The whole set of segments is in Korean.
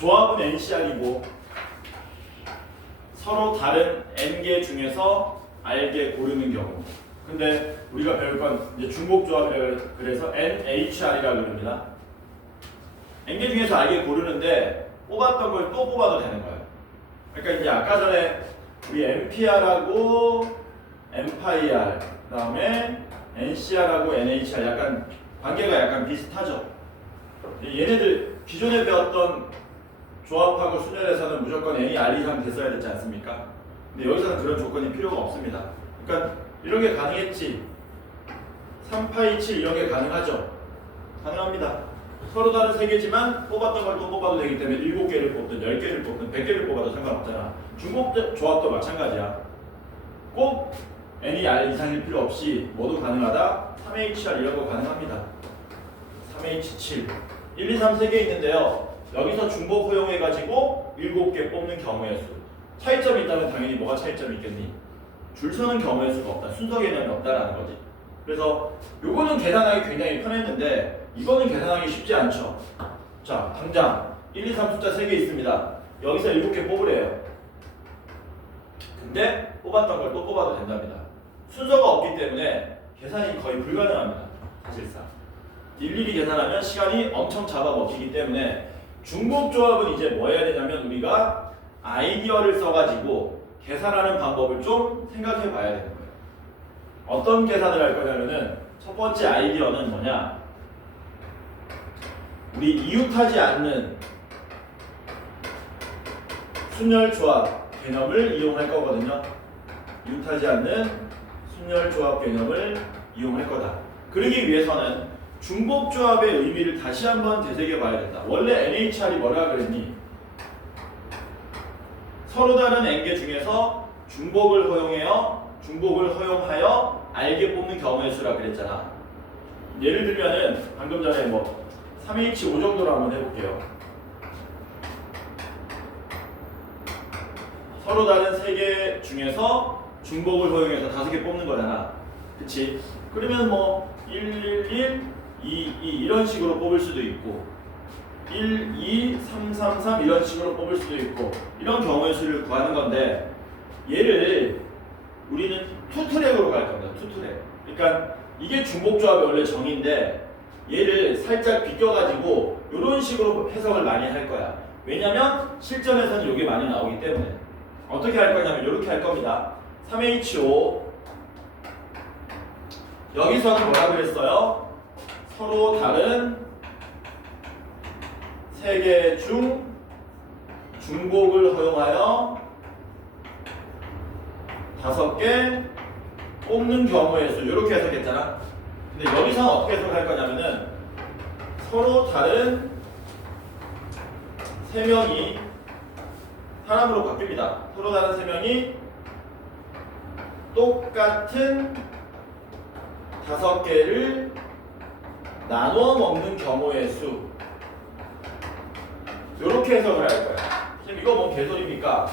조합은 NCR이고 서로 다른 N개 중에서 R개 고르는 경우. 근데 우리가 배울 건 이제 중복조합이라 그래서 NHR이라고 그럽니다. N개 중에서 R개 고르는데 뽑았던 걸 또 뽑아도 되는 거예요. 그러니까 이제 아까 전에 우리 NPR하고 NPIR, 그 다음에 NCR하고 NHR 약간 관계가 약간 비슷하죠. 얘네들 기존에 배웠던 조합하고 순열에서는 무조건 N이 R 이상 됐어야 되지 않습니까? 근데 여기서는 그런 조건이 필요가 없습니다. 그러니까 이런 게 가능했지. 3파이 7 이런 게 가능하죠. 가능합니다. 서로 다른 세 개지만 뽑았던 걸 또 뽑아도 되기 때문에 7개를 뽑든 10개를 뽑든 100개를 뽑아도 상관없잖아. 중복 조합도 마찬가지야. 꼭 N이 R 이상일 필요 없이 모두 가능하다. 3HR 이런 거 가능합니다. 3H7 1, 2, 3 3개 있는데요. 여기서 중복 허용해가지고 7개 뽑는 경우의 수. 차이점이 있다면 당연히 뭐가 차이점이 있겠니? 줄 서는 경우의 수가 없다. 순서 개념이 없다라는 거지. 그래서 요거는 계산하기 굉장히 편했는데 이거는 계산하기 쉽지 않죠. 자, 당장 1, 2, 3 숫자 3개 있습니다. 여기서 7개 뽑으래요. 근데 뽑았던 걸 또 뽑아도 된답니다. 순서가 없기 때문에 계산이 거의 불가능합니다. 사실상. 일일이 계산하면 시간이 엄청 잡아먹히기 때문에 중복조합은 이제 뭐 해야 되냐면 우리가 아이디어를 써가지고 계산하는 방법을 좀 생각해 봐야 되는 거예요. 어떤 계산을 할 거냐면은 첫 번째 아이디어는 뭐냐? 우리 이웃하지 않는 순열조합 개념을 이용할 거거든요. 이웃하지 않는 순열조합 개념을 이용할 거다. 그러기 위해서는 중복조합의 의미를 다시 한번 되새겨 봐야 된다. 원래 NHR이 뭐라 그랬니? 서로 다른 N개 중에서 중복을 허용하여 R개 뽑는 경우의 수라 그랬잖아. 예를 들면은 방금 전에 뭐 3H5 정도로 한번 해볼게요. 서로 다른 3개 중에서 중복을 허용해서 5개 뽑는 거잖아. 그치? 그러면 뭐 1, 1, 2, 2 이런 식으로 뽑을 수도 있고 1, 2, 3, 3, 3 이런 식으로 뽑을 수도 있고 이런 경우의 수를 구하는 건데 얘를 우리는 투트랙으로 갈 겁니다. 투트랙. 그러니까 이게 중복조합의 원래 정의인데 얘를 살짝 비껴가지고 이런 식으로 해석을 많이 할 거야. 왜냐면 실전에서는 이게 많이 나오기 때문에. 어떻게 할 거냐면 이렇게 할 겁니다. 3H5 여기서는 뭐라 그랬어요? 서로 다른 3개 중 중복을 허용하여 5개 뽑는 경우의 수 이렇게 해석했잖아. 근데 여기서는 어떻게 해석할 거냐면은 서로 다른 3명이 사람으로 바뀝니다. 서로 다른 3명이 똑같은 5개를 나눠 먹는 경우의 수 이렇게 해석을 할 거야. 선생님 이거 뭔 개소리입니까?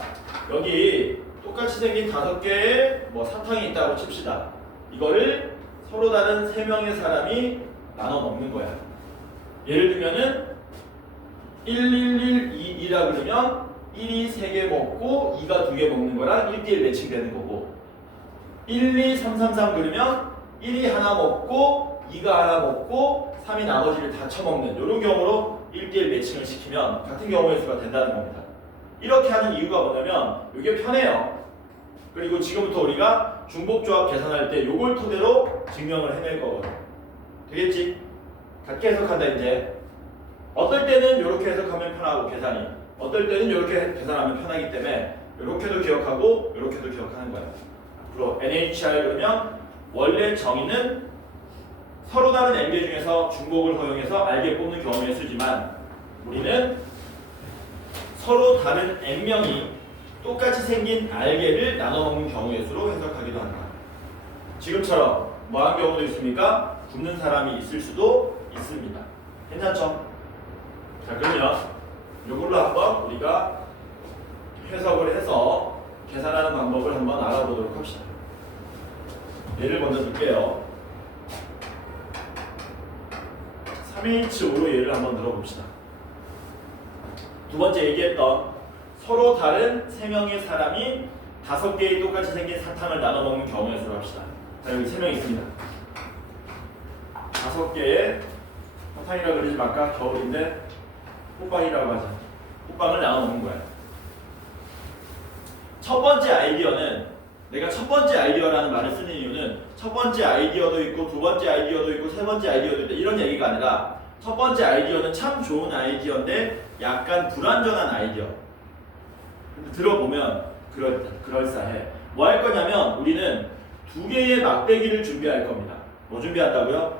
여기 똑같이 생긴 5개의 뭐 사탕이 있다고 칩시다. 이거를 서로 다른 3명의 사람이 나눠 먹는 거야. 예를 들면은 1, 1, 1, 2, 2라 그러면 1이 3개 먹고 2가 2개 먹는 거랑 1대1 매칭되는 거고 1, 2, 3, 3, 3 그러면 1이 하나 먹고 2가 하나 먹고 3이 나머지를 다 처먹는 이런 경우로 1대1 매칭을 시키면 같은 경우의 수가 된다는 겁니다. 이렇게 하는 이유가 뭐냐면 이게 편해요. 그리고 지금부터 우리가 중복조합 계산할 때 이걸 토대로 증명을 해낼 거거든. 되겠지? 같게 해석한다 이제. 어떨 때는 이렇게 해석하면 편하고 계산이 어떨 때는 이렇게 계산하면 편하기 때문에 이렇게도 기억하고 이렇게도 기억하는 거야. 앞으로 NHR 그러면 원래 정의는 서로 다른 N개 중에서 중복을 허용해서 R개 뽑는 경우의 수지만 우리는 서로 다른 N명이 똑같이 생긴 R개를 나눠 먹는 경우의 수로 해석하기도 한다. 지금처럼 뭐한 경우도 있습니까? 굶는 사람이 있을 수도 있습니다. 괜찮죠? 자, 그러면 이걸로 한번 우리가 해석을 해서 계산하는 방법을 한번 알아보도록 합시다. 예를 먼저 들게요. 3H5로 예를 한번 들어봅시다. 두 번째 얘기했던 서로 다른 세 명의 사람이 5개의 똑같이 생긴 사탕을 나눠 먹는 경우의 수로 합시다. 자, 여기 3명 있습니다. 5개의 사탕이라고 그러지 말까? 겨울인데 호빵이라고 하자. 호빵을 나눠 먹는 거야. 첫 번째 아이디어는, 내가 첫 번째 아이디어라는 말을 쓰는 이유는 첫 번째 아이디어도 있고 두 번째 아이디어도 있고 세 번째 아이디어도 있다 이런 얘기가 아니라, 첫 번째 아이디어는 참 좋은 아이디어인데 약간 불완전한 아이디어. 근데 들어보면 그럴싸해. 뭐 할 거냐면 우리는 2개의 막대기를 준비할 겁니다. 뭐 준비한다고요?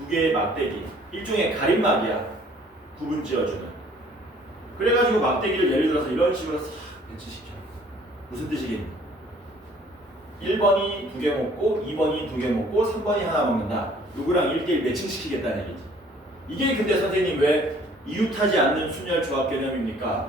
2개의 막대기. 일종의 가림막이야. 구분 지어주는. 그래가지고 막대기를 예를 들어서 이런 식으로 싹 배치시켜. 무슨 뜻이겠니? 1번이 2개 먹고 2번이 2개 먹고 3번이 하나 먹는다. 요거랑 1대1 매칭시키겠다는 얘기지. 이게 근데 선생님 왜 이웃하지 않는 순열 조합 개념입니까?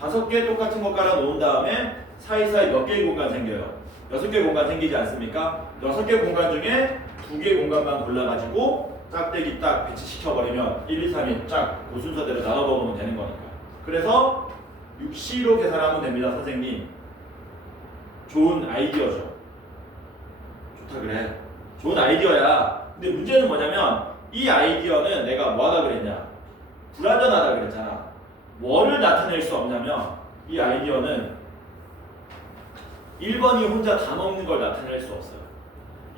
5개 똑같은 거 깔아 놓은 다음에 사이사이 몇 개의 공간 생겨요? 6개 공간 생기지 않습니까? 6개 공간 중에 2개 공간만 골라가지고 짝대기 딱 배치시켜버리면 1, 2, 3이 쫙 그 순서대로 나눠 먹으면 되는 거니까. 그래서 6C로 계산하면 됩니다, 선생님. 좋은 아이디어죠. 좋다 그래. 좋은 아이디어야. 근데 문제는 뭐냐면 이 아이디어는 내가 뭐하다 그랬냐? 불완전하다 그랬잖아. 뭐를 나타낼 수 없냐면 이 아이디어는 1번이 혼자 다 먹는 걸 나타낼 수 없어요.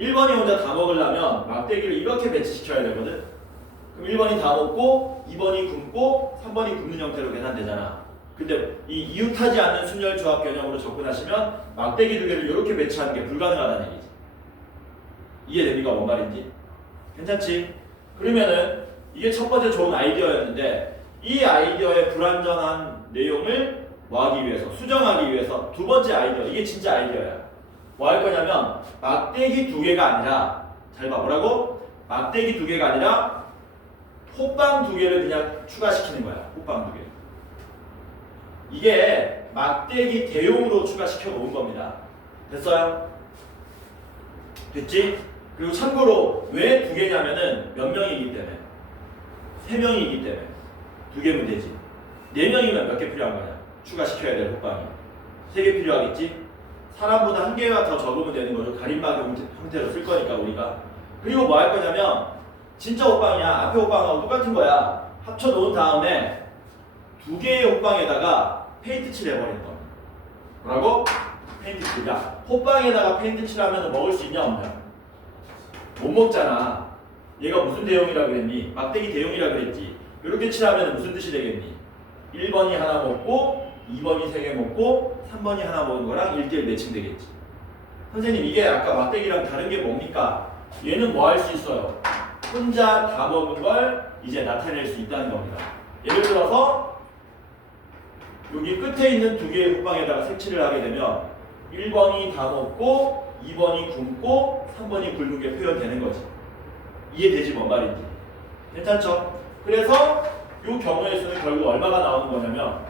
1번이 혼자 다 먹으려면 막대기를 이렇게 배치시켜야 되거든. 그럼 1번이 다 먹고 2번이 굶고 3번이 굶는 형태로 계산되잖아. 근데 이 이웃하지 않는 순열 조합 개념으로 접근하시면 막대기 2개를 이렇게 배치하는 게 불가능하다는 얘기지. 이해됩니까? 뭔 말인지? 괜찮지? 그러면은 이게 첫 번째 좋은 아이디어였는데 이 아이디어의 불완전한 내용을 뭐 하기 위해서, 수정하기 위해서 두 번째 아이디어, 이게 진짜 아이디어야. 뭐 할 거냐면 막대기 2개가 아니라, 잘 봐, 뭐라고? 막대기 2개가 아니라 호빵 2개를 그냥 추가시키는 거야. 호빵 2개. 이게 막대기 대용으로 추가시켜 놓은 겁니다. 됐어요? 됐지? 그리고 참고로 왜 2개냐면은 몇 명이기 때문에, 3명이기 때문에 2개면 되지. 4명이면 몇 개 필요한 거냐? 추가시켜야 될 호빵이 3개 필요하겠지? 사람보다 1개가 더 적으면 되는 거죠. 가림막 형태로 쓸 거니까 우리가. 그리고 뭐 할 거냐면 진짜 호빵이야. 앞에 호빵하고 똑같은 거야. 합쳐 놓은 다음에 2개의 호빵에다가 페인트 칠 해버리는 거야. 뭐라고? 페인트 칠. 야, 호빵에다가 페인트 칠하면 먹을 수 있냐 없냐? 못 먹잖아. 얘가 무슨 대용이라 그랬니? 막대기 대용이라 그랬지. 이렇게 칠하면 무슨 뜻이 되겠니? 1번이 하나 먹고 2번이 3개 먹고 3번이 하나 먹은 거랑 1대1 매칭 되겠지. 선생님, 이게 아까 막대기랑 다른 게 뭡니까? 얘는 뭐 할 수 있어요? 혼자 다 먹은 걸 이제 나타낼 수 있다는 겁니다. 예를 들어서 여기 끝에 있는 2개의 호빵에다가 색칠을 하게 되면 1번이 다 먹고 2번이 굶고 3번이 굶은 게 표현되는 거지. 이해되지 뭔 말인지. 괜찮죠? 그래서 이 경우의 수는 결국 얼마가 나오는 거냐면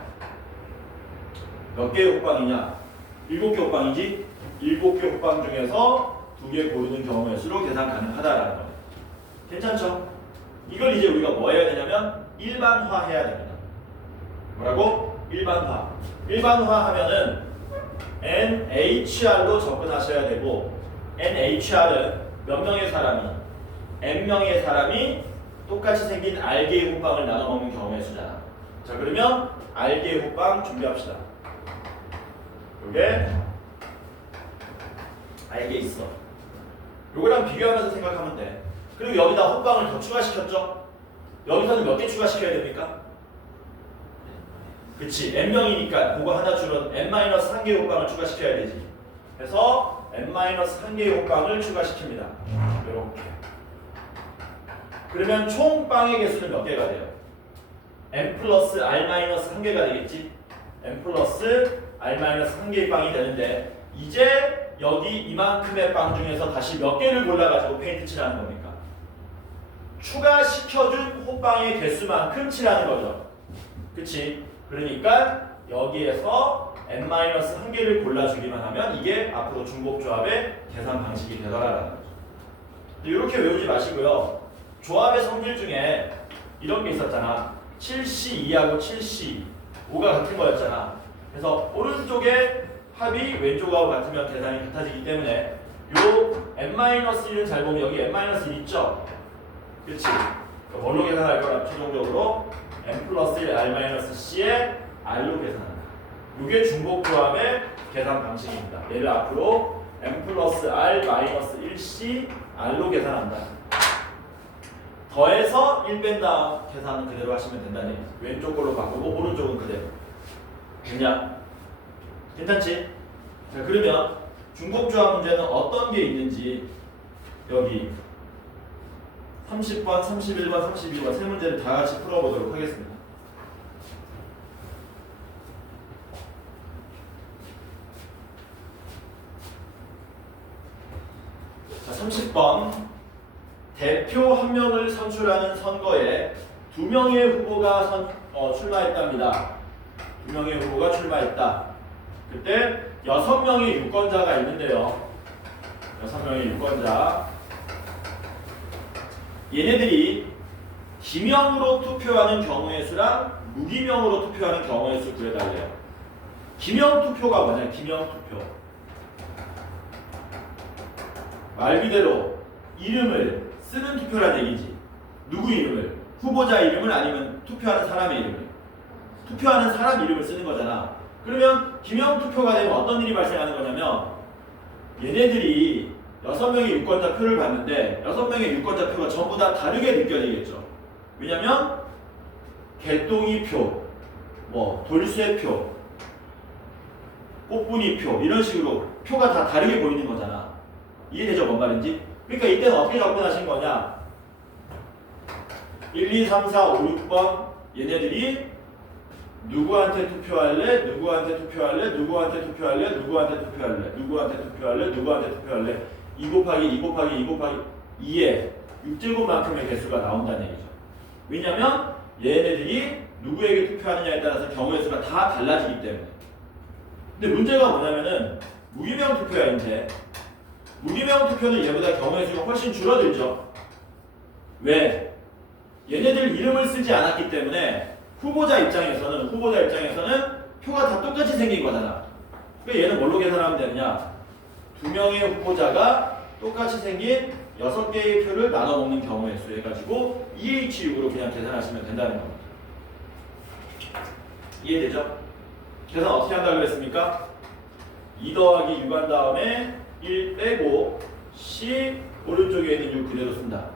몇 개의 호빵이냐? 7개 호빵이지? 7개 호빵 중에서 2개 고르는 경우의 수로 계산 가능하다라는 거예요. 괜찮죠? 이걸 이제 우리가 뭐 해야 되냐면 일반화 해야 됩니다. 뭐라고? 일반화. 일반화 하면은 NHR로 접근하셔야 되고, NHR은 몇 명의 사람이, N명의 사람이 똑같이 생긴 R개의 호빵을 나눠 먹는 경우의 수잖아. 자, 그러면 R개의 호빵 준비합시다. 요게 R개 있어. 요거랑 비교하면서 생각하면 돼. 그리고 여기다 호빵을 더 추가시켰죠? 여기서는 몇 개 추가시켜야 됩니까? 그치, N명이니까 그거 하나 줄여 N-1개의 호빵을 추가시켜야 되지. 그래서 N-1개의 호빵을 추가시킵니다. 이렇게. 그러면 총 빵의 개수는 몇 개가 돼요? N 플러스 R-1개가 되겠지? N 플러스 R-1개의 빵이 되는데, 이제 여기 이만큼의 빵 중에서 다시 몇 개를 골라가지고 페인트 칠하는 겁니까? 추가시켜준 호빵의 개수만큼 칠하는 거죠. 그치? 그러니까 여기에서 N-1개를 골라주기만 하면 이게 앞으로 중복조합의 계산 방식이 되더라라는 거죠. 이렇게 외우지 마시고요. 조합의 성질 중에 이런 게 있었잖아. 7C2하고 7C 5가 같은 거였잖아. 그래서 오른쪽에 합이 왼쪽하고 같으면 계산이 같아지기 때문에 요 n-1은 잘 보면 여기 n-1 있죠? 그치? 뭘로 계산할 거야? 최종적으로 n 플러스 1 r-c에 r로 계산한다. 이게 중복조합의 계산 방식입니다. 얘를 앞으로 n 플러스 r 마이너스 1c r로 계산한다. 더해서 1 뺀다 계산은 그대로 하시면 된다는 얘기지. 왼쪽 걸로 바꾸고 오른쪽은 그대로. 됐냐? 괜찮지? 자, 그러면 중복조합 문제는 어떤 게 있는지 여기 30번, 31번, 32번 세 문제를 다 같이 풀어보도록 하겠습니다. 자, 30번 대표 한 명을 선출하는 선거에 2명의 후보가 출마했답니다. 2명의 후보가 출마했다. 그때 6명의 유권자가 있는데요. 6명의 유권자. 얘네들이 기명으로 투표하는 경우의 수랑 무기명으로 투표하는 경우의 수 구해달래요. 기명 투표가 뭐냐? 기명 투표. 말 그대로 이름을 쓰는 투표란 얘기지. 누구 이름을? 후보자 이름을 아니면 투표하는 사람의 이름을? 투표하는 사람 이름을 쓰는 거잖아. 그러면 기명 투표가 되면 어떤 일이 발생하는 거냐면 얘네들이 6명의 유권자 표를 봤는데 6명의 유권자 표가 전부 다 다르게 느껴지겠죠. 왜냐면 개똥이 표, 돌쇠 표, 꽃분이 표 이런 식으로 표가 다 다르게 보이는 거잖아. 이해되죠? 뭔 말인지? 그러니까 이때는 어떻게 접근하신 거냐? 1, 2, 3, 4, 5, 6번 얘네들이 누구한테 투표할래? 누구한테 투표할래? 누구한테 투표할래? 누구한테 투표할래? 누구한테 투표할래? 누구한테 투표할래? 2 곱하기 2 곱하기 2 곱하기 2에 6제곱만큼의 개수가 나온다는 얘기죠. 왜냐면 얘네들이 누구에게 투표하느냐에 따라서 경우의 수가 다 달라지기 때문에. 근데 문제가 뭐냐면은 무기명 투표야 이제. 무기명 투표는 얘보다 경우의 수가 훨씬 줄어들죠. 왜? 얘네들 이름을 쓰지 않았기 때문에 후보자 입장에서는 표가 다 똑같이 생긴 거잖아. 그러니까 얘는 뭘로 계산하면 되느냐? 2명의 후보자가 똑같이 생긴 6개의 표를 나눠 먹는 경우의 수 해가지고 EH6으로 그냥 계산하시면 된다는 겁니다. 이해되죠? 계산 어떻게 한다고 그랬습니까? 2 더하기 6 한 다음에 1 빼고 C 오른쪽에 있는 6 그대로 쓴다.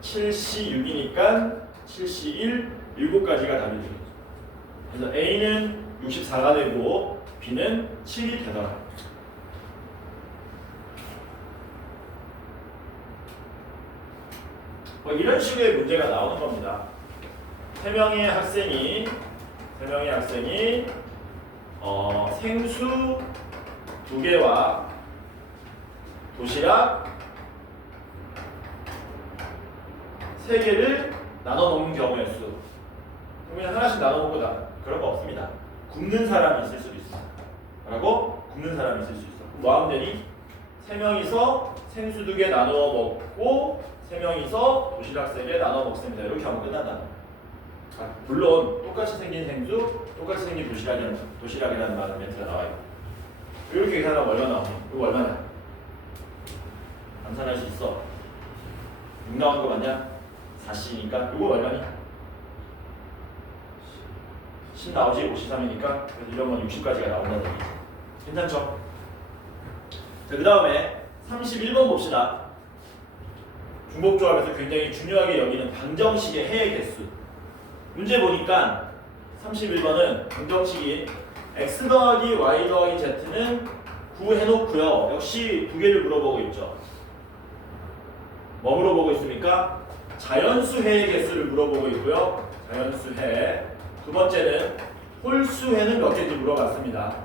7C6이니까 7C1 7가지가 답이 되겠죠. 그래서 A는 64가 되고 B는 7이 되더라. 이런 식의 문제가 나오는 겁니다. 3명의 학생이 생수 2개와 도시락 3개를 나눠 먹는 경우의 수. 그냥 하나씩 나눠 먹고 그런 거 없습니다. 굶는 사람이 있을 수도 있어. 라고? 굶는 사람이 있을 수 있어. 그럼 뭐 하면 되니? 3명이서 생수 2개 나누어 먹고 3명이서 도시락 3개 나눠 먹습니다. 이렇게 하면 끝난다. 물론 똑같이 생긴 생수, 똑같이 생긴 도시락이라는 말은 멘트가 나와요. 이렇게 계산하면 얼마 나오니? 이거 얼마냐? 감산할 수 있어. 6 나오는 거 맞냐? 4C니까 이거 얼마니? 10 나오지? 53이니까 그래서 이런 건 60까지가 나온다는 얘기죠. 괜찮죠? 자, 그 다음에 31번 봅시다. 중복조합에서 굉장히 중요하게 여기는 방정식의 해의 개수. 문제 보니까 31번은 방정식이 x 더하기 y 더하기 z는 구해놓고요. 역시 2개를 물어보고 있죠. 뭐 물어보고 있습니까? 자연수해의 개수를 물어보고 있고요. 자연수해. 두 번째는 홀수해는 몇 개인지 물어봤습니다.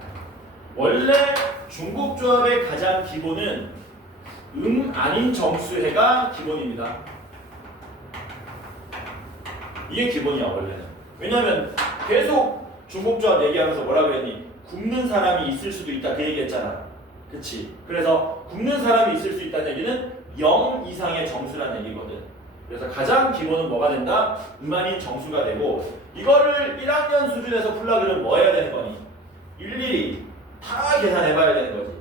원래 중복조합의 가장 기본은 아닌 정수해가 기본입니다. 이게 기본이야 원래는. 왜냐면 계속 중복조합 얘기하면서 뭐라 그랬니? 굶는 사람이 있을 수도 있다 그 얘기했잖아. 그치? 그래서 굶는 사람이 있을 수 있다는 얘기는 0 이상의 정수란 얘기거든. 그래서 가장 기본은 뭐가 된다? 음한인 정수가 되고 이거를 1학년 수준에서 풀라 그러면 뭐 해야 되는 거니? 일일이 다 계산해봐야 되는 거지.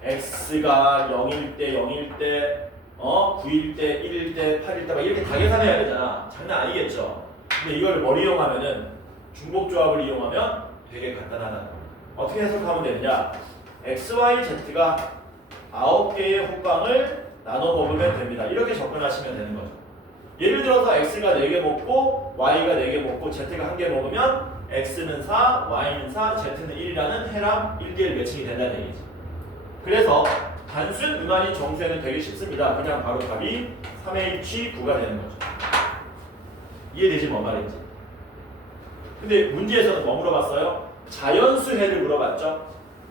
x가 0일 때, 0일 때, 9일 때, 1일 때, 8일 때 막 이렇게 다 계산해야 되잖아. 장난 아니겠죠? 근데 이걸 뭘 이용하면은 중복조합을 이용하면 되게 간단하다. 어떻게 해석하면 되느냐? x, y, z가 9개의 호빵을 나눠 먹으면 됩니다. 이렇게 접근하시면 되는 거죠. 예를 들어서 x가 4개 먹고 y가 4개 먹고 z가 1개 먹으면 x는 4, y는 4, z는 1이라는 해랑 1대1 매칭이 된다는 얘기지. 그래서 단순 음한인 정수에는 되게 쉽습니다. 그냥 바로 답이 3H9가 되는 거죠. 이해되지 뭔 말인지. 근데 문제에서는 뭐 물어봤어요? 자연수해를 물어봤죠.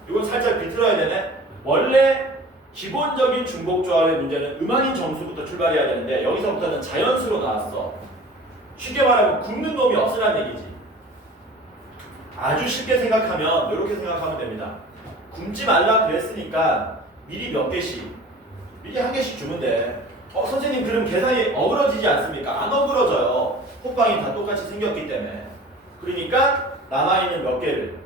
이건 살짝 비틀어야 되네. 원래 기본적인 중복조합의 문제는 음한인 정수부터 출발해야 되는데 여기서부터는 자연수로 나왔어. 쉽게 말하면 굶는 놈이 없으란 얘기지. 아주 쉽게 생각하면 이렇게 생각하면 됩니다. 굶지 말라 그랬으니까 미리 몇 개씩, 미리 한 개씩 주면 돼. 선생님 그럼 계산이 어그러지지 않습니까? 안 어그러져요. 호빵이 다 똑같이 생겼기 때문에. 그러니까 남아있는 몇 개를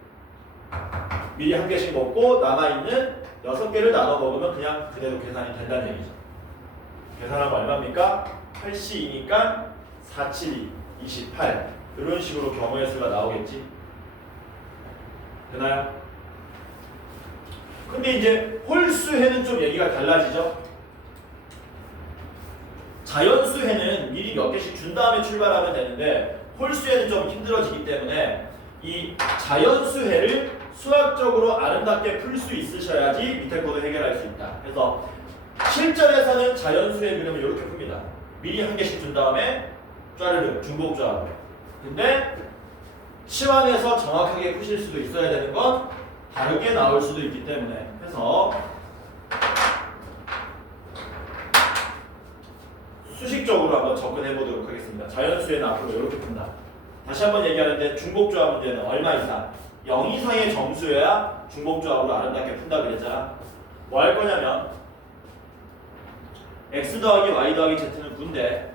미리 한 개씩 먹고 남아있는 6개를 나눠 먹으면 그냥 그대로 계산이 된다는 얘기죠. 계산하면 얼마입니까? 8C2니까 4, 7, 28 이런 식으로 경우의 수가 나오겠지. 되나요? 근데 이제 홀수해는 좀 얘기가 달라지죠. 자연수해는 미리 몇 개씩 준 다음에 출발하면 되는데 홀수해는 좀 힘들어지기 때문에 이 자연수해를 수학적으로 아름답게 풀 수 있으셔야지 밑에 거도 해결할 수 있다. 그래서 실전에서는 자연수해 그림을 이렇게 풉니다. 미리 한 개씩 준 다음에 짜르르 중복조합. 근데 치환해서 정확하게 푸실 수도 있어야 되는 건 다르게 나올 수도 있기 때문에 그래서 수식적으로 한번 접근해 보도록 하겠습니다. 자연수에는 앞으로 이렇게 푼다. 다시 한번 얘기하는데 중복조합 문제는 얼마 이상? 0 이상의 정수여야 중복조합으로 아름답게 푼다 그랬잖아. 뭐 할 거냐면 x 더하기 y 더하기 z는 9인데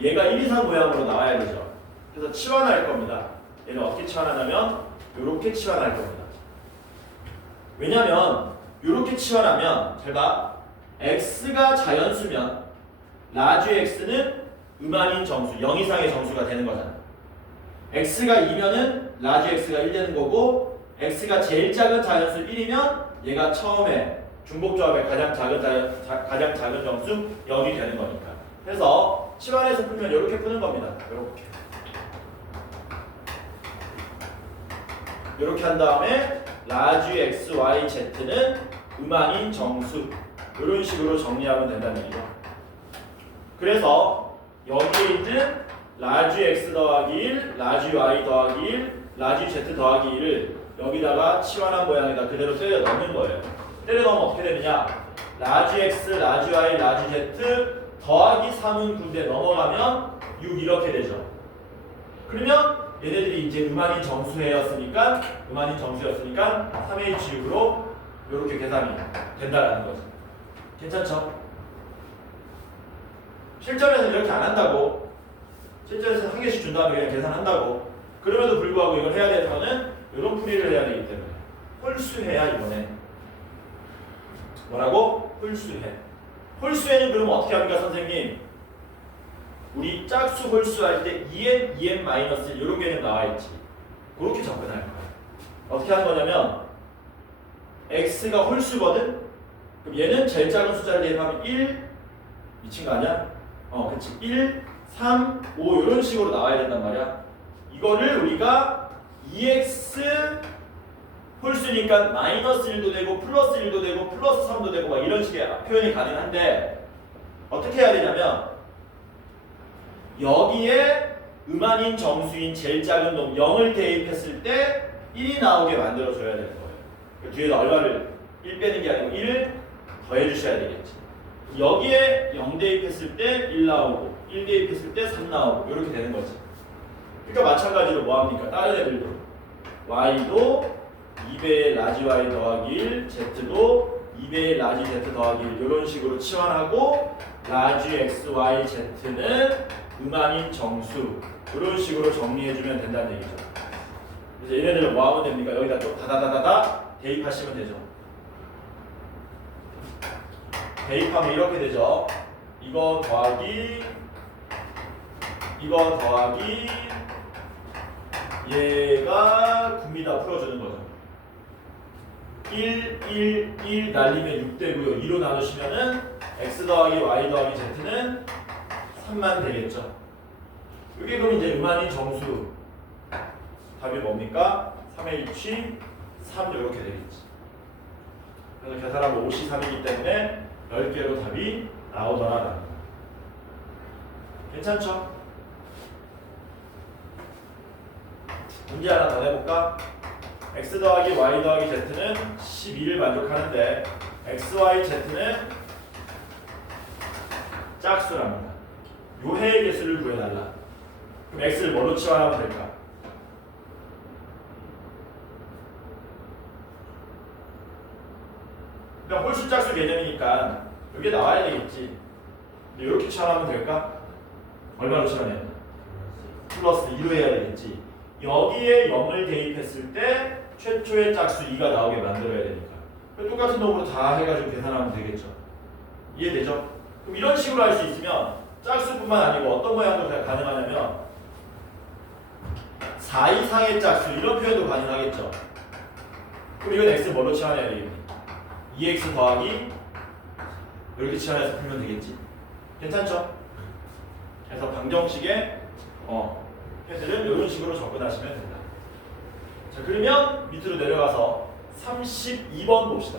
얘가 1 이상 모양으로 나와야 되죠. 그래서 치환할 겁니다. 얘는 어떻게 치환하냐면 이렇게 치환할 겁니다. 왜냐면 이렇게 치환하면 잘 봐. x가 자연수면 라지 x는 음한인 정수 0 이상의 정수가 되는 거잖아. x가 2면은 라지 x가 1 되는 거고 x가 제일 작은 자연수 1이면 얘가 처음에 중복조합의 가장 작은 정수 0이 되는 거니까. 그래서 치환해서 풀면 이렇게 푸는 겁니다. 이렇게 한 다음에 라지 x, y, z는 음한인 정수 이런 식으로 정리하면 된다는 얘기죠. 그래서 여기에 있는 라지 x 더하기 1, 라지 y 더하기 1, 라지 z 더하기 1을 여기다가 치환한 모양에다 그대로 때려 넣는 거예요. 때려 넣으면 어떻게 되느냐? 라지 x, 라지 y, 라지 z 더하기 3은 9인데 넘어가면 6 이렇게 되죠. 그러면 얘네들이 이제 음한인 정수였으니까 3H6으로 이렇게 계산이 된다라는 거죠. 괜찮죠? 실전에서는 이렇게 안 한다고. 실전에서는 한 개씩 준 다음에 그냥 계산한다고. 그럼에도 불구하고 이걸 해야 되는 거는 이런 풀이를 해야 되기 때문에 홀수해야 이번에 뭐라고? 홀수해. 홀수해는 그러면 어떻게 합니까 선생님? 우리 짝수 홀수할 때 2n, 2n-1 이런 개념 나와있지. 그렇게 접근할 거야. 어떻게 하는 거냐면 x가 홀수거든? 그럼 얘는 제일 작은 숫자를 대입하면 1 미친 거 아니야? 그치. 1, 3, 5 이런 식으로 나와야 된단 말이야. 이거를 우리가 2x 홀수니까 마이너스 1도 되고 플러스 1도 되고 플러스 3도 되고 막 이런 식의 표현이 가능한데 어떻게 해야 되냐면 여기에 음한인 정수인 제일 작은 놈 0을 대입했을 때 1이 나오게 만들어줘야 되는 거예요. 뒤에다 얼마를 1 빼는 게 아니고 1을 더해 주셔야 되겠지. 여기에 0 대입했을 때 1 나오고 1 대입했을 때 3 나오고 이렇게 되는 거지. 그러니까 마찬가지로 뭐합니까? 다른 애들도 y도 2배의 라지 y 더하기 1, z도 2배의 라지 z 더하기 1 이런 식으로 치환하고 라지 x, y, z는 음한인 정수 이런 식으로 정리해주면 된다는 얘기죠. 그래서 얘네들을 뭐 하면 됩니까? 여기다 또 다다다다다 대입하시면 되죠. 대입하면 이렇게 되죠. 이거 더하기 이거 더하기 얘가 9입니다. 풀어주는 거죠. 1, 1, 1 날리면 6 되고요. 2로 나누시면은 x 더하기 y 더하기 z는 3만 되겠죠. 이게 그럼 이제 음한인 정수 답이 뭡니까? 3H 3 이렇게 되겠지. 그래서 계산하면 5C 3이기 때문에 10개로 답이 나오더라. 괜찮죠? 문제 하나 더 내볼까? x 더하기 y 더하기 z는 12를 만족하는데 x, y, z는 짝수랍니다. 요 해의 개수를 구해달라. 그럼 x를 뭘로 치환하면 될까? 그러니까 홀수 짝수 개념이니까 이게 나와야 되겠지. 이렇게 치환하면 될까? 얼마로 치환해야 돼? 플러스 2로 해야 되겠지. 여기에 0을 대입했을 때 최초의 짝수 2가 나오게 만들어야 되니까 똑같은 놈으로 다 해가지고 계산하면 되겠죠. 이해되죠? 그럼 이런 식으로 할 수 있으면 짝수뿐만 아니고 어떤 모양도 가능하냐면 4 이상의 짝수 이런 표현도 가능하겠죠. 그럼 이건 x 뭘로 치환해야 되겠니? 2x 더하기 이렇게 치환해서 풀면 되겠지. 괜찮죠? 그래서 방정식에 애들은 이런 식으로 접근하시면 된다. 자, 그러면 밑으로 내려가서 32번 봅시다.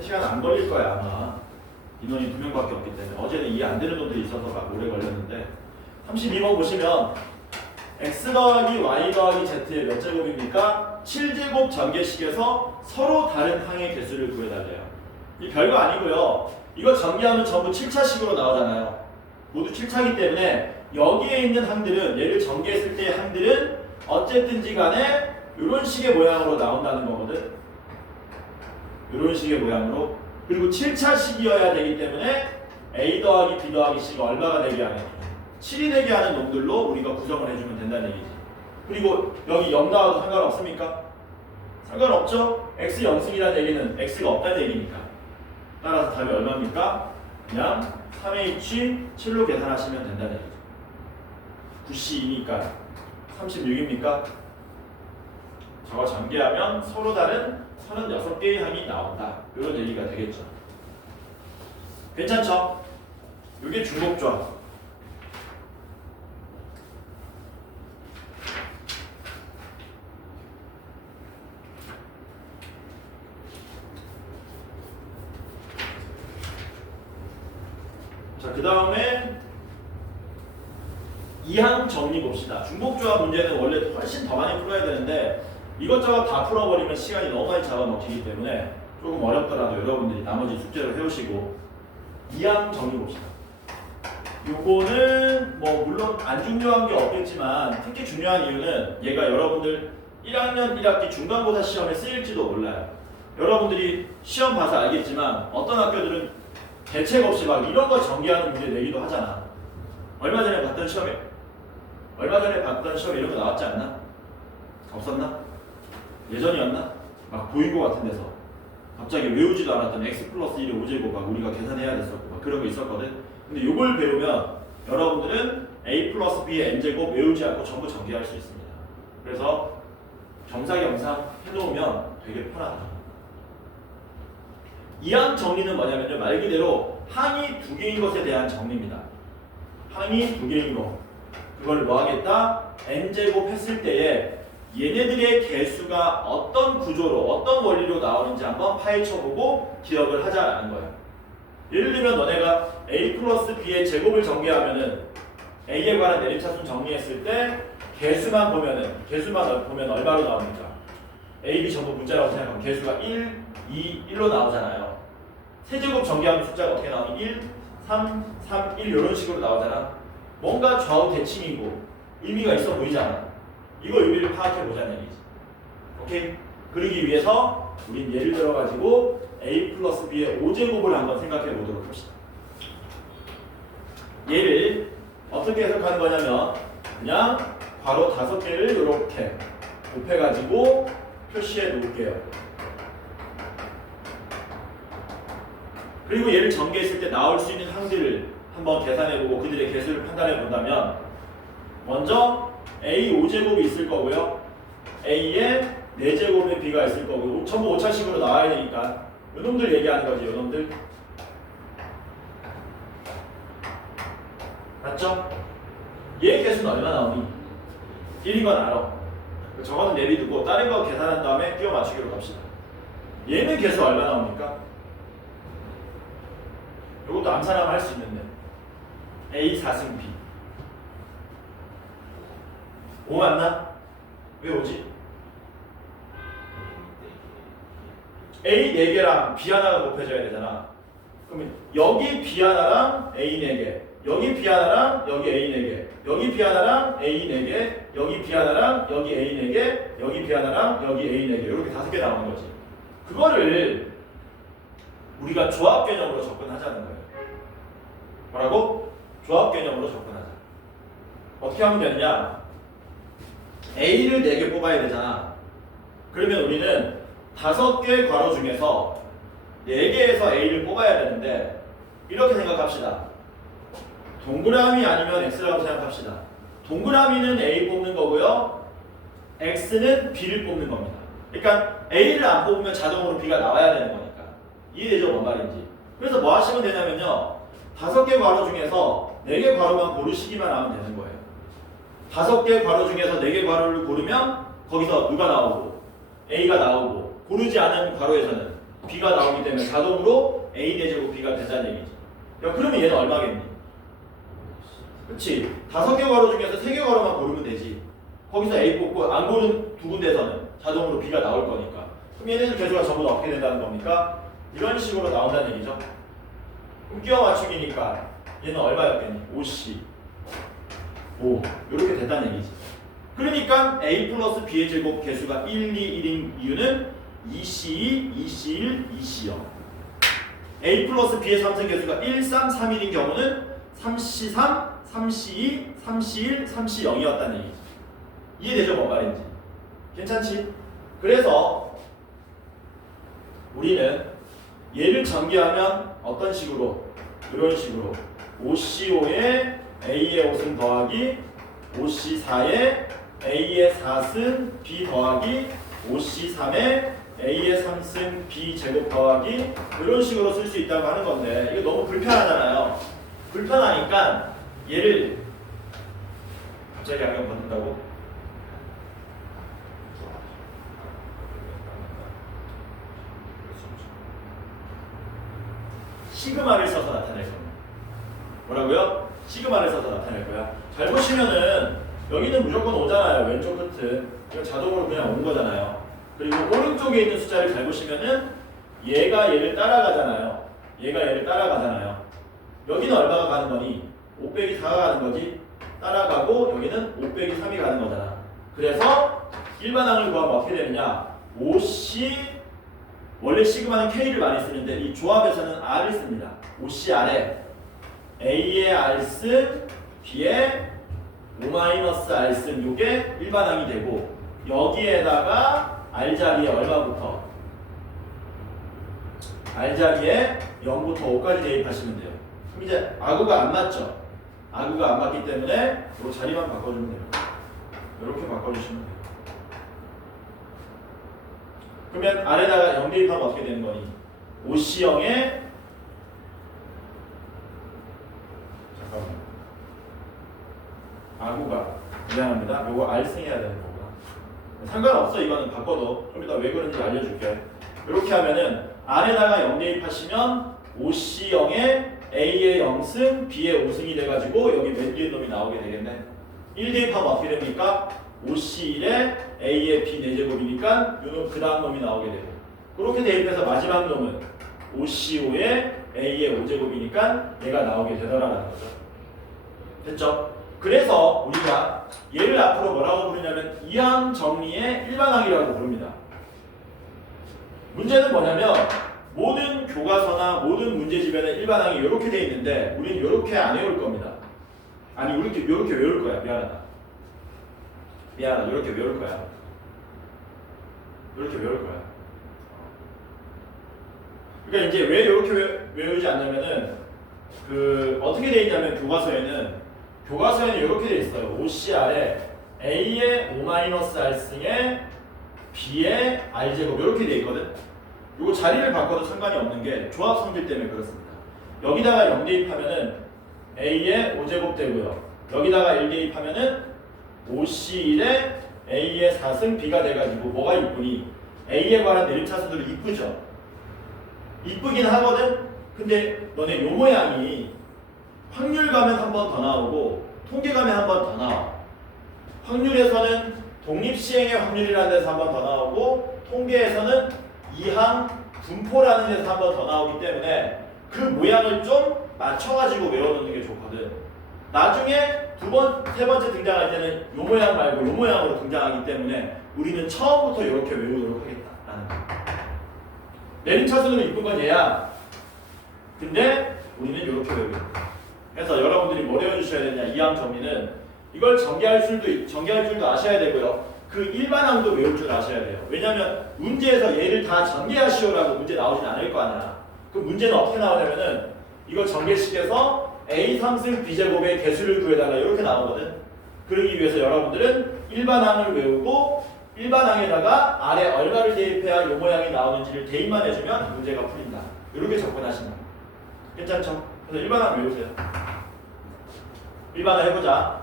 3시간 안 걸릴 거야 아마. 인원이 2명밖에 없기 때문에. 어제는 이해 안 되는 놈들이 있어서 막 오래 걸렸는데 32번 보시면 x 더하기 y 더하기 z의 몇 제곱입니까? 7제곱 전개식에서 서로 다른 항의 개수를 구해달래요. 이 별거 아니고요. 이거 전개하면 전부 7차식으로 나오잖아요. 모두 7차이기 때문에 여기에 있는 항들은 얘를 전개했을 때의 항들은 어쨌든지 간에 이런 식의 모양으로 나온다는 거거든. 이런 식의 모양으로. 그리고 7차식이어야 되기 때문에 a 더하기 b 더하기 c가 얼마가 되게 하냐 7이 되게 하는 놈들로 우리가 구성을 해주면 된다는 얘기지. 그리고 여기 0 나와도 상관없습니까? 상관없죠. x 0승이라는 얘기는 x가 없다는 얘기니까. 따라서 답이 얼마입니까? 그냥 3H 7로 계산하시면 된다는 얘기죠. 9C이니까 36입니까? 저거 전개하면 서로 다른 36개의 항이 나온다. 이런 얘기가 되겠죠. 괜찮죠? 이게 중복조합. 자, 그 다음에 이항 정리 봅시다. 중복조합 문제는 원래 훨씬 더 많이 풀어야 되는데 이것저것 다 풀어버리면 시간이 너무 많이 잡아먹히기 때문에 조금 어렵더라도 여러분들이 나머지 숙제를 해오시고 이항 정리 봅시다. 요거는 뭐 물론 안 중요한 게 없겠지만 특히 중요한 이유는 얘가 여러분들 1학년 1학기 중간고사 시험에 쓰일지도 몰라요. 여러분들이 시험 봐서 알겠지만 어떤 학교들은 대책 없이 막 이런 거 전개하는 문제 내기도 하잖아. 얼마 전에 봤던 시험에 이런 거 나왔지 않나? 없었나? 예전이었나? 막 보인 거 같은 데서 갑자기 외우지도 않았던 x 플러스 1의 5제곱 막 우리가 계산해야 됐었고 막 그런 거 있었거든. 근데 이걸 배우면 여러분들은 a 플러스 b의 n제곱 외우지 않고 전부 전개할 수 있습니다. 그래서 겸사겸사 해놓으면 되게 편하다. 이항 정리는 뭐냐면요, 말 그대로 항이 두 개인 것에 대한 정리입니다. 항이 두 개인 거, 그걸 뭐 하겠다? n제곱 했을 때에 얘네들의 개수가 어떤 구조로 어떤 원리로 나오는지 한번 파헤쳐보고 기억을 하자라는 거예요. 예를 들면 너네가 a 플러스 b의 제곱을 전개하면은 a에 관한 내림차순 정리했을 때 개수만 보면 얼마로 나옵니까? a, b 전부 문자라고 생각하면 개수가 1, 2, 1로 나오잖아요. 세제곱 전개하면 숫자가 어떻게 나오니? 1, 3, 3, 1 이런 식으로 나오잖아. 뭔가 좌우 대칭이고 의미가 있어 보이잖아. 이거 의미를 파악해 보자는 얘기지. 오케이? 그러기 위해서 우린 예를 들어 가지고 a 플러스 b의 5제곱을 한번 생각해 보도록 합시다. 얘를 어떻게 해석하는 거냐면 그냥 괄호 5개를 이렇게 곱해가지고 표시해 놓을게요. 그리고 얘를 전개했을 때 나올 수 있는 항들을 한번 계산해보고 그들의 개수를 판단해 본다면 먼저 a 5제곱이 있을 거고요. a에 4제곱의 b가 있을 거고 전부 오차식으로 나와야 되니까 요놈들 얘기하는 거지. 요놈들 맞죠? 얘 개수는 얼마 나오니? 1인 건 알아. 저거는 내비두고 다른 거 계산한 다음에 끼워 맞추기로 갑시다. 얘는 개수 얼마 나옵니까? 이것도 암산하면 할 수 있는데 A 4승 B 5 맞나? 왜 5지? A 4개랑 B 하나가 곱해져야 되잖아. 그러면 여기 B 하나랑 A 4개, 여기 B 하나랑 여기 A 4개, 여기 B 하나랑 A 4개, 여기 B 하나랑 여기 A 4개, 여기 B 하나랑 여기 A 4개 이렇게 5개 나오는 거지. 그거를 우리가 조합 개념으로 접근하자는 거예요. 뭐라고? 조합 개념으로 접근하자. 어떻게 하면 되느냐? A를 4개 뽑아야 되잖아. 그러면 우리는 5개 괄호 중에서 4개에서 A를 뽑아야 되는데 이렇게 생각합시다. 동그라미 아니면 X라고 생각합시다. 동그라미는 A 뽑는 거고요. X는 B를 뽑는 겁니다. 그러니까 A를 안 뽑으면 자동으로 B가 나와야 되는 거니까. 이해되죠? 뭔 말인지. 그래서 뭐 하시면 되냐면요. 5개 괄호 중에서 4개 괄호만 고르시기만 하면 되는 거예요. 5개 괄호 중에서 4개 괄호를 고르면 거기서 누가 나오고 A가 나오고 고르지 않은 괄호에서는 B가 나오기 때문에 자동으로 A 내제곱 B가 된다는 얘기지. 야, 그러면 얘는 얼마겠니? 그렇지. 5개 괄호 중에서 3개 괄호만 고르면 되지. 거기서 A 뽑고 안 고른 2군데에서는 자동으로 B가 나올 거니까. 그럼 얘네들 개수가 전부 다 어떻게 된다는 겁니까? 이런 식으로 나온다는 얘기죠. 그럼 끼워 맞추기니까 얘는 얼마였겠니? 5C 5 이렇게 된다는 얘기지. 그러니까 A 플러스 B의 제곱 개수가 1, 2, 1인 이유는 2C2, 2C1, 2C0 A 플러스 B의 3승 개수가 1, 3, 3일인 경우는 3C3, 3C2, 3C1, 3C0이었다는 얘기지. 이해되죠? 뭔 말인지. 괜찮지? 그래서 우리는 얘를 전개하면 어떤 식으로? 이런 식으로 5C5에 A의 5승 더하기 5C4에 A의 4승 B 더하기 5C3에 A의 3승 B 제곱 더하기 이런 식으로 쓸 수 있다고 하는 건데 이거 너무 불편하잖아요. 불편하니까 얘를 갑자기 안경 벗는다고? 시그마를 써서 나타낼 겁니다. 뭐라고요? 시그마를 써서 나타낼 거야. 잘 보시면은 여기는 무조건 오잖아요. 왼쪽 끝은. 이건 자동으로 그냥 온 거잖아요. 그리고 오른쪽에 있는 숫자를 잘 보시면은 얘가 얘를 따라가잖아요. 얘가 얘를 따라가잖아요. 여기는 얼마가 가는 거니? 5 빼기 4가 가는 거지. 따라가고 여기는 5 빼기 3이 가는 거잖아. 그래서 일반항을 구하면 어떻게 되느냐? 5C 원래 시그마는 K를 많이 쓰는데 이 조합에서는 R을 씁니다. 5CR에 A의 R승, B의 5-R승 요게 일반항이 되고 여기에다가 R 자리에 얼마부터? R 자리에 0부터 5까지 대입하시면 돼요. 그럼 이제 아구가 안 맞죠? 아구가 안 맞기 때문에 이 자리만 바꿔주면 돼요. 이렇게 바꿔주시면 돼요. 그러면 아래다가 0 대입하면 어떻게 되는 거니? 5C0에 잠깐만 아구가 미안합니다. 요거 R승 해야 되는 거구나. 상관없어. 이거는 바꿔도 좀 이따 왜 그런지 알려줄게. 이렇게 하면은 아래다가 0 대입하시면 5C0에 A의 0승 B의 5승이 돼가지고 여기 맨 뒤에 놈이 나오게 되겠네. 1 대입하면 어떻게 됩니까? 5C1에 A의 B 4제곱이니까 요놈 그 다음 놈이 나오게 되고 그렇게 대입해서 마지막 놈은 5C5에 A의 5제곱이니까 얘가 나오게 되더라라는 거죠. 됐죠? 그래서 우리가 얘를 앞으로 뭐라고 부르냐면 이항 정리의 일반항이라고 부릅니다. 문제는 뭐냐면 모든 교과서나 모든 문제집에는 일반항이 이렇게 돼 있는데 우리는 이렇게 안 외울 겁니다. 아니 이렇게 외울 거야. 미안하다. 이렇게 외울 거야. 이렇게 외울 거야. 그러니까 이제 왜 이렇게 외우지 않냐면은 어떻게 돼 있냐면 교과서에는 이렇게 돼 있어요. OCR에 A의 O-R승에 B의 R제곱 이렇게 돼 있거든. 이거 자리를 바꿔도 상관이 없는 게 조합 성질 때문에 그렇습니다. 여기다가 0 대입하면은 A의 5제곱 되고요. 여기다가 1 대입하면은 OC1에 A의 4승 B가 돼가지고 뭐가 이쁘니? A에 관한 내림차순으로 이쁘죠? 이쁘긴 하거든? 근데 너네 요 모양이 확률 가면 한 번 더 나오고 통계 가면 한 번 더 나와. 확률에서는 독립시행의 확률이라는 데서 한 번 더 나오고 통계에서는 이항 분포라는 데서 한 번 더 나오기 때문에 그 모양을 좀 맞춰가지고 외워놓는 게 좋거든. 나중에 세 번째 등장할 때는 요 모양 말고 요 모양으로 등장하기 때문에 우리는 처음부터 이렇게 외우도록 하겠다라는 거. 내림차순으로 이쁜 건 얘야. 근데 우리는 이렇게 외우겠다. 그래서 여러분들이 뭘 외워주셔야 되냐, 이항 정리는 이걸 전개할 줄도 아셔야 되고요. 그 일반항도 외울 줄 아셔야 돼요. 왜냐하면 문제에서 얘를 다 전개하시오라고 문제 나오진 않을 거 아니야. 그 문제는 어떻게 나오냐면은 이걸 전개시켜서 A 3승 B제곱의 개수를 구해달라 이렇게 나오거든. 그러기 위해서 여러분들은 일반항을 외우고 일반항에다가 아래 얼마를 대입해야 이 모양이 나오는지를 대입만 해주면 문제가 풀린다. 이렇게 접근하신다. 괜찮죠? 그래서 일반항 외우세요. 일반항 해보자.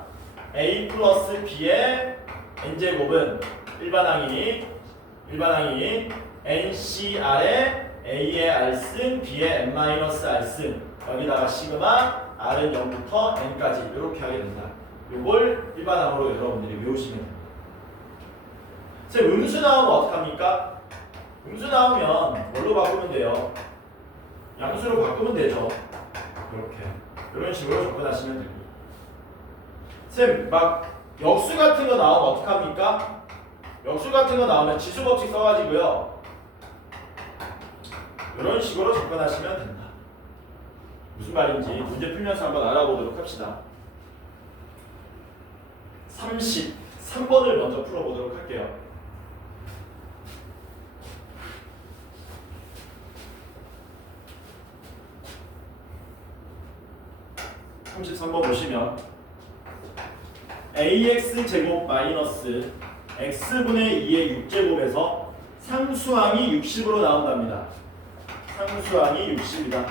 A 플러스 B의 n제곱은 일반항이 NCR에 A의 R승 B의 n-R승 여기다가 시그마 R은 0부터 N까지 이렇게 하게 된다. 이걸 일반항으로 여러분들이 외우시면 됩니다. 음수 나오면 어떡합니까? 음수 나오면 뭘로 바꾸면 돼요? 양수로 바꾸면 되죠. 이렇게 이런 식으로 접근하시면 됩니다. 쌤, 막 역수 같은 거 나오면 어떡합니까? 역수 같은 거 나오면 지수법칙 써가지고요. 이런 식으로 접근하시면 된다. 무슨 말인지 문제 풀면서 한번 알아보도록 합시다. 33번을 먼저 풀어보도록 할게요. 33번 보시면 ax제곱 마이너스 x분의 2의 6제곱에서 상수항이 60으로 나온답니다. 상수항이 60이다.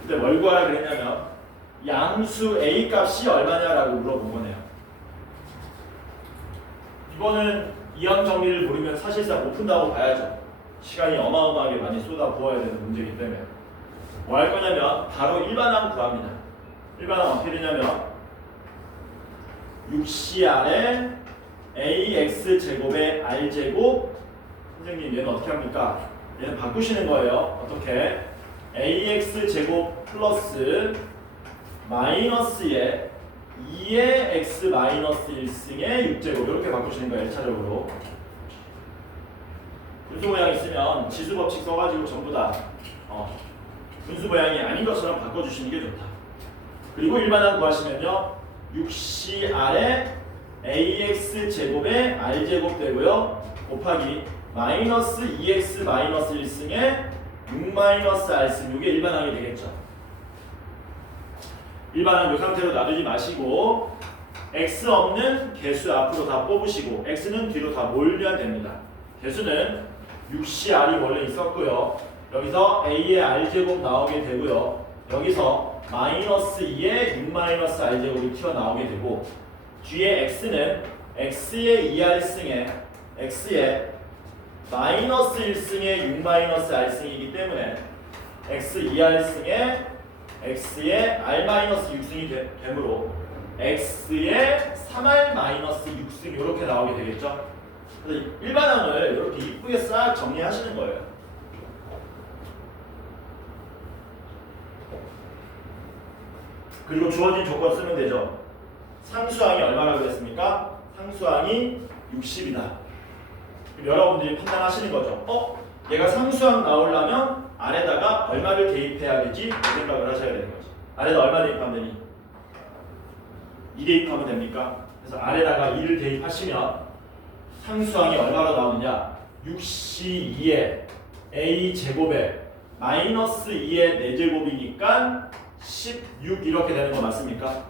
근데 뭘 구하라 그랬냐면 양수 a 값이 얼마냐라고 물어본 거네요. 이거는 이항 정리를 모르면 사실상 못 푼다고 봐야죠. 시간이 어마어마하게 많이 쏟아 부어야 되는 문제이기 때문에 뭐 할 거냐면 바로 일반항 구합니다. 일반항 어떻게 되냐면 6CR에 AX제곱의 R제곱. 선생님 얘는 어떻게 합니까? 얘는 바꾸시는 거예요. 어떻게? AX제곱 플러스 마이너스에 2의 X 마이너스 1승의 6제곱 이렇게 바꾸시는 거예요. 1차적으로 분수 모양 있으면 지수법칙 써가지고 전부 다 분수 모양이 아닌 것처럼 바꿔주시는 게 좋다. 그리고 일반항 구하시면요 6CR에 AX제곱의 R제곱 되고요 곱하기 마이너스 2X 마이너스 1승의 6 마이너스 R승 이게 일반항이 되겠죠. 일반항 이 상태로 놔두지 마시고 X 없는 개수 앞으로 다 뽑으시고 X는 뒤로 다 몰면 됩니다. 개수는 6CR이 원래 있었고요. 여기서 A의 R제곱 나오게 되고요. 여기서 마이너스 2의 6 마이너스 R제곱이 튀어나오게 되고 뒤에 X는 X의 2R승에 X의 마이너스 1승의 6 마이너스 R승이기 때문에 X 2R승에 X의 R 마이너스 6승이 되므로 X의 3R 마이너스 6승 이렇게 나오게 되겠죠. 그래서 일반항을 이렇게 이쁘게 싹 정리하시는 거예요. 그리고 주어진 조건 쓰면 되죠. 상수항이 얼마라고 그랬습니까? 상수항이 60이다. 여러분들이 판단하시는 거죠. 얘가 상수항 나오려면 아래다가 얼마를 대입해야겠지? 그 생각을 하셔야 되는 거지. 아래다 얼마 대입하면 되니? 2 대입하면 됩니까? 그래서 아래다가 2를 대입하시면 상수항이 얼마로 나오느냐? 6C2의 A제곱에 마이너스 2의 4제곱이니까 16 이렇게 되는 거 맞습니까?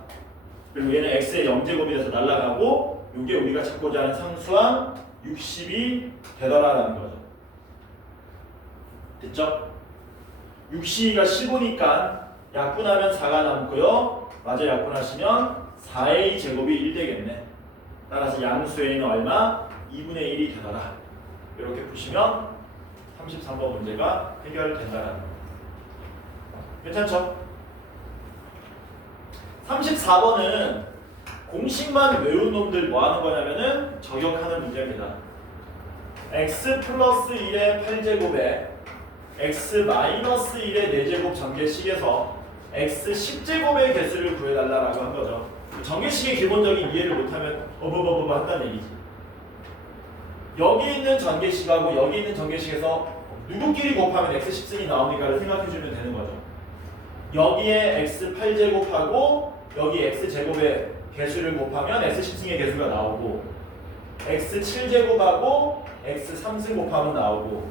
그리고 얘는 x의 0제곱이 돼서 날아가고 이게 우리가 찾고자 하는 상수항 60이 되더라라는 거죠. 됐죠? 6C가 15니까 약분하면 4가 남고요. 마저 약분하시면 4A 제곱이 1 되겠네. 따라서 양수의 는 얼마? 2분의 1이 되더라. 이렇게 푸시면 33번 문제가 해결된다는 거. 괜찮죠? 34번은 공식만 외운 놈들 뭐 하는 거냐면은 저격하는 문제입니다. x 플러스 1의 8제곱에 x 마이너스 1의 4제곱 전개식에서 x 10제곱의 개수를 구해달라고 한 거죠. 전개식의 기본적인 이해를 못하면 어버버버 한다는 얘기지. 여기 있는 전개식하고 여기 있는 전개식에서 누구끼리 곱하면 x 10승이 나오니까를 생각해주면 되는 거죠. 여기에 x 8제곱하고 여기 x 제곱의 개수를 곱하면 x 10승의 개수가 나오고 x 7제곱하고 x 3승 곱하면 나오고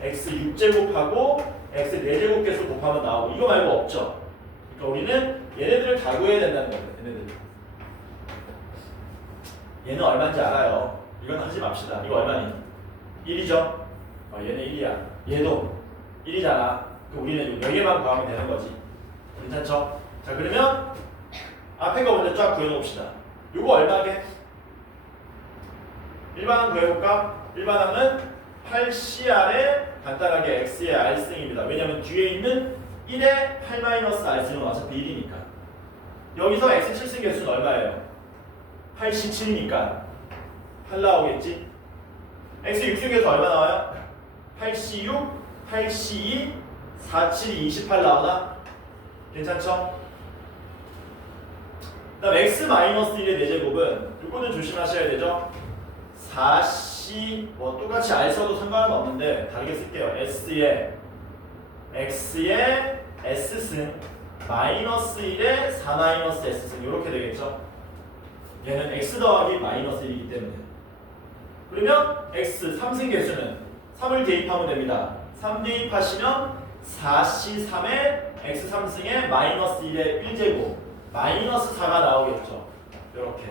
x 6제곱하고 x 4제곱 개수 곱하면 나오고 이거 말고 없죠. 그러니까 우리는 얘네들을 다 구해야 된다는 거예요. 얘는 얼마인지 알아요. 이건 하지 맙시다. 이거 얼마니? 1이죠? 얘는 1이야. 얘도 1이잖아. 우리는 여기만 구하면 되는 거지. 괜찮죠? 자, 그러면 앞에 거 먼저 쫙 구해놓읍시다. 요거 얼마게? 일반항 구해볼까? 일반항은 8CR에 간단하게 X의 R승입니다. 왜냐면 뒤에 있는 1의 8-R승은 어차피 1이니까. 여기서 X 7승 개수는 얼마예요? 87이니까 8 나오겠지? X 6승 개수 얼마 나와요? 8C6, 8C2, 4, 7이 28 나오나? 괜찮죠? 그 다음 x-1의 4제곱은 이거는 조심하셔야 되죠? 4c 뭐 똑같이 R 써도 상관은 없는데 다르게 쓸게요. s의 x의 s승 마이너스 1의 4-s승 이렇게 되겠죠? 얘는 x 더하기 마이너스 1이기 때문에 그러면 x 3승 개수는 3을 대입하면 됩니다. 3 대입하시면 4C3의 x 3승의 마이너스 1의 1제곱 마이너스 4가 나오겠죠. 이렇게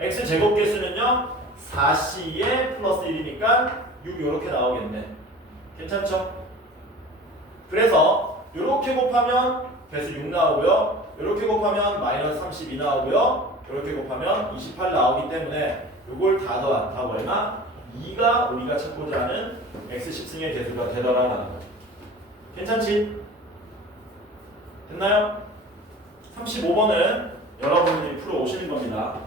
x 제곱 개수는요 4c의 플러스 1이니까 6 이렇게 나오겠네. 괜찮죠? 그래서 이렇게 곱하면 개수 6 나오고요. 이렇게 곱하면 마이너스 32 나오고요. 이렇게 곱하면 28 나오기 때문에 이걸 다 더한 답 얼마? 2가 우리가 찾고자 하는 x 10승의 개수가 되더라라는 거. 괜찮지? 됐나요? 35번은 여러분들이 풀어 오시는 겁니다.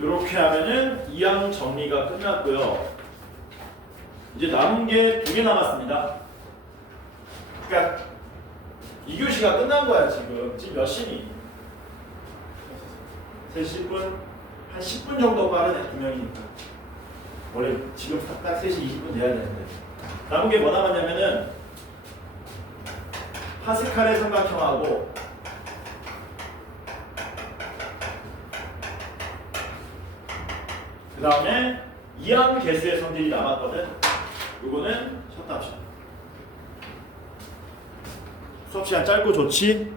이렇게 하면은 2항 정리가 끝났고요. 이제 남은 게 2개 남았습니다. 그러니까 2교시가 끝난 거야 지금. 지금 몇 시니? 3시 10분? 한 10분 정도 빠르네 2명이니까. 원래 지금 딱 3시 20분 돼야 되는데. 남은 게 뭐 남았냐면은 파스칼의 삼각형하고 그 다음에 이항 개수의 성질이 남았거든. 이거는 셔터 합시다. 수업 시간 짧고 좋지?